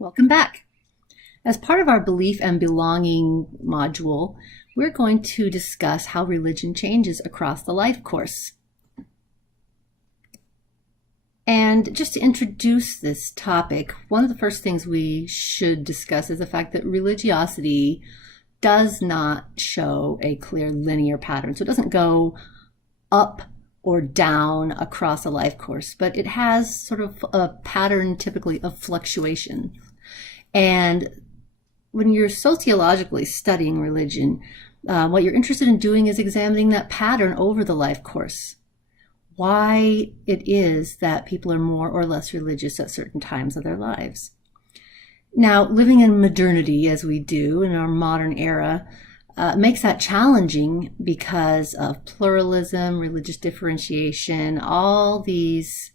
Welcome back. As part of our belief and belonging module, we're going to discuss how religion changes across the life course. And just to introduce this topic, one of the first things we should discuss is the fact that religiosity does not show a clear linear pattern. So it doesn't go up or down across a life course, but it has sort of a pattern typically of fluctuation. And when you're sociologically studying religion, what you're interested in doing is examining that pattern over the life course. Why it is that people are more or less religious at certain times of their lives. Now, living in modernity as we do in our modern era makes that challenging because of pluralism, religious differentiation, all these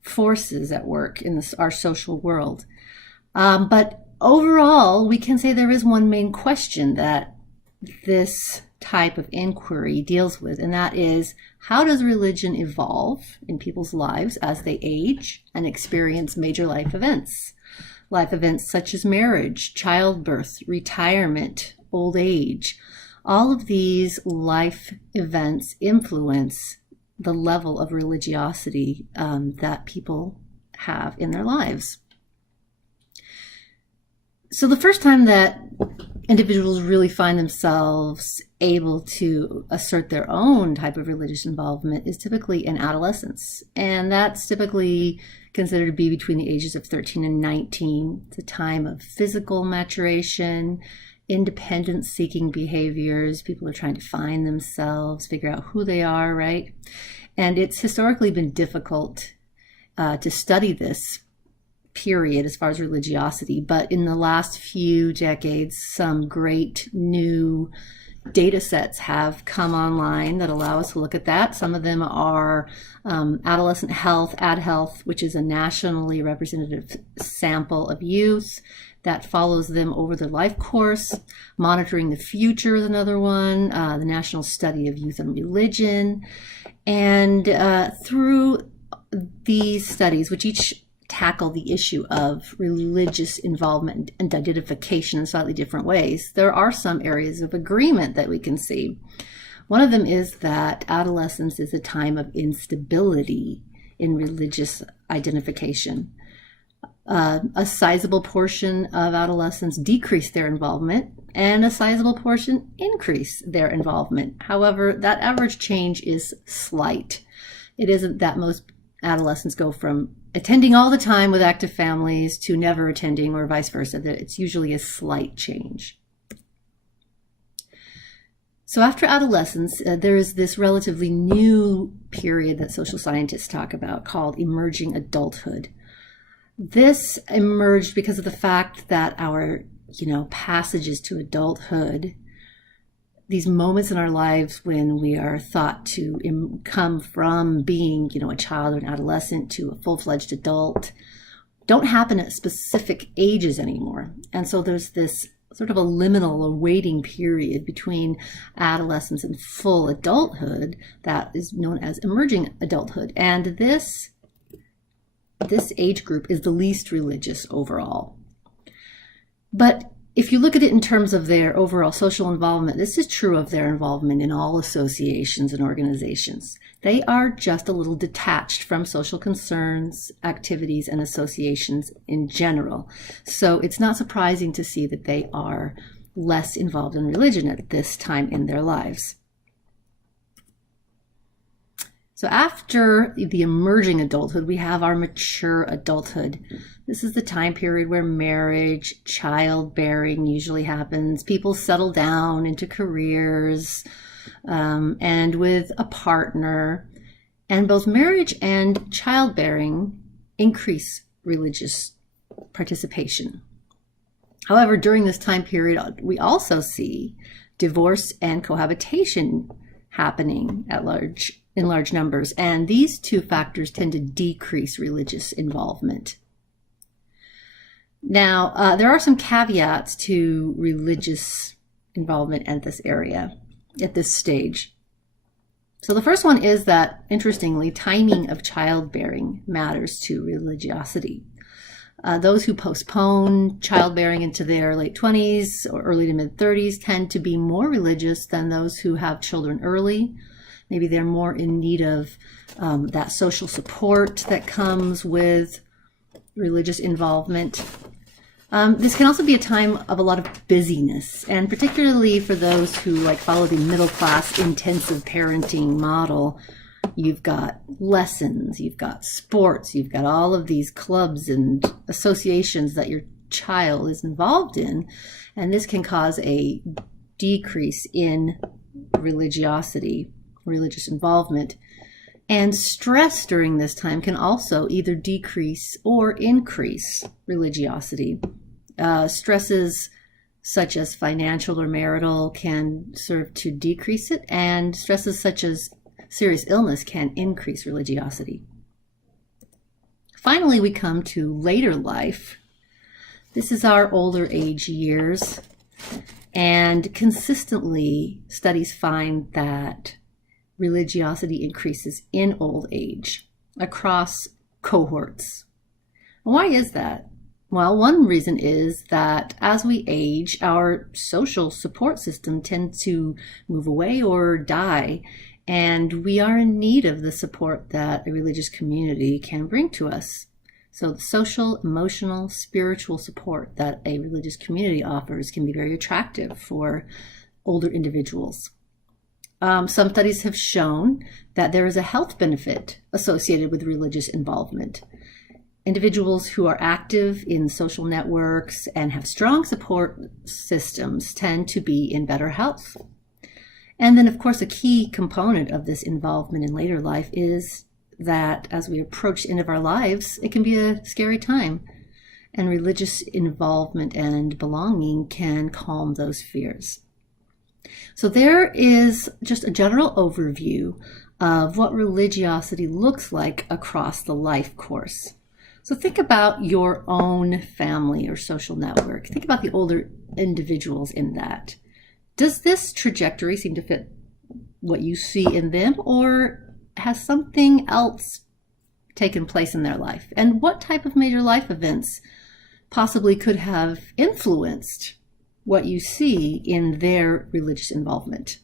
forces at work in our social world. But overall, we can say there is one main question that this type of inquiry deals with, and that is, how does religion evolve in people's lives as they age and experience major life events? Life events such as marriage, childbirth, retirement, old age. All of these life events influence the level of religiosity that people have in their lives. So the first time that individuals really find themselves able to assert their own type of religious involvement is typically in adolescence. And that's typically considered to be between the ages of 13 and 19. It's a time of physical maturation, independence-seeking behaviors. People are trying to find themselves, figure out who they are, right? And it's historically been difficult to study this period as far as religiosity, but in the last few decades, some great new data sets have come online that allow us to look at that. Some of them are Adolescent Health, AdHealth, which is a nationally representative sample of youth that follows them over their life course. Monitoring the Future is another one, the National Study of Youth and Religion. And through these studies, which each tackle the issue of religious involvement and identification in slightly different ways, there are some areas of agreement that we can see. One of them is that adolescence is a time of instability in religious identification. A sizable portion of adolescents decrease their involvement, and a sizable portion increase their involvement. However, that average change is slight. It isn't that most adolescents go from attending all the time with active families to never attending, or vice versa. It's usually a slight change. So after adolescence, there is this relatively new period that social scientists talk about called emerging adulthood. This emerged because of the fact that our, passages to adulthood, these moments in our lives when we are thought to come from being, a child or an adolescent to a full-fledged adult, don't happen at specific ages anymore. And so there's this sort of a liminal, a waiting period between adolescence and full adulthood that is known as emerging adulthood. And this age group is the least religious overall. But if you look at it in terms of their overall social involvement, this is true of their involvement in all associations and organizations. They are just a little detached from social concerns, activities, and associations in general. So it's not surprising to see that they are less involved in religion at this time in their lives. So after the emerging adulthood, we have our mature adulthood. This is the time period where marriage, childbearing usually happens. People settle down into careers and with a partner. And both marriage and childbearing increase religious participation. However, during this time period, we also see divorce and cohabitation happening in large numbers, and these two factors tend to decrease religious involvement. Now, there are some caveats to religious involvement at this stage. So the first one is that, interestingly, timing of childbearing matters to religiosity. Those who postpone childbearing into their late 20s or early to mid 30s tend to be more religious than those who have children early. Maybe they're more in need of that social support that comes with religious involvement. This can also be a time of a lot of busyness, and particularly for those who follow the middle class intensive parenting model. You've got lessons, you've got sports, you've got all of these clubs and associations that your child is involved in, and this can cause a decrease in religiosity, religious involvement. And stress during this time can also either decrease or increase religiosity. Stresses such as financial or marital can serve to decrease it, and stresses such as serious illness can increase religiosity. Finally, we come to later life. This is our older age years, and consistently studies find that religiosity increases in old age across cohorts. Why is that? Well, one reason is that as we age, our social support system tends to move away or die, and we are in need of the support that a religious community can bring to us. So the social, emotional, spiritual support that a religious community offers can be very attractive for older individuals. Some studies have shown that there is a health benefit associated with religious involvement. Individuals who are active in social networks and have strong support systems tend to be in better health. And then, of course, a key component of this involvement in later life is that as we approach the end of our lives, it can be a scary time. And religious involvement and belonging can calm those fears. So there is just a general overview of what religiosity looks like across the life course. So think about your own family or social network. Think about the older individuals in that. Does this trajectory seem to fit what you see in them, or has something else taken place in their life? And what type of major life events possibly could have influenced what you see in their religious involvement?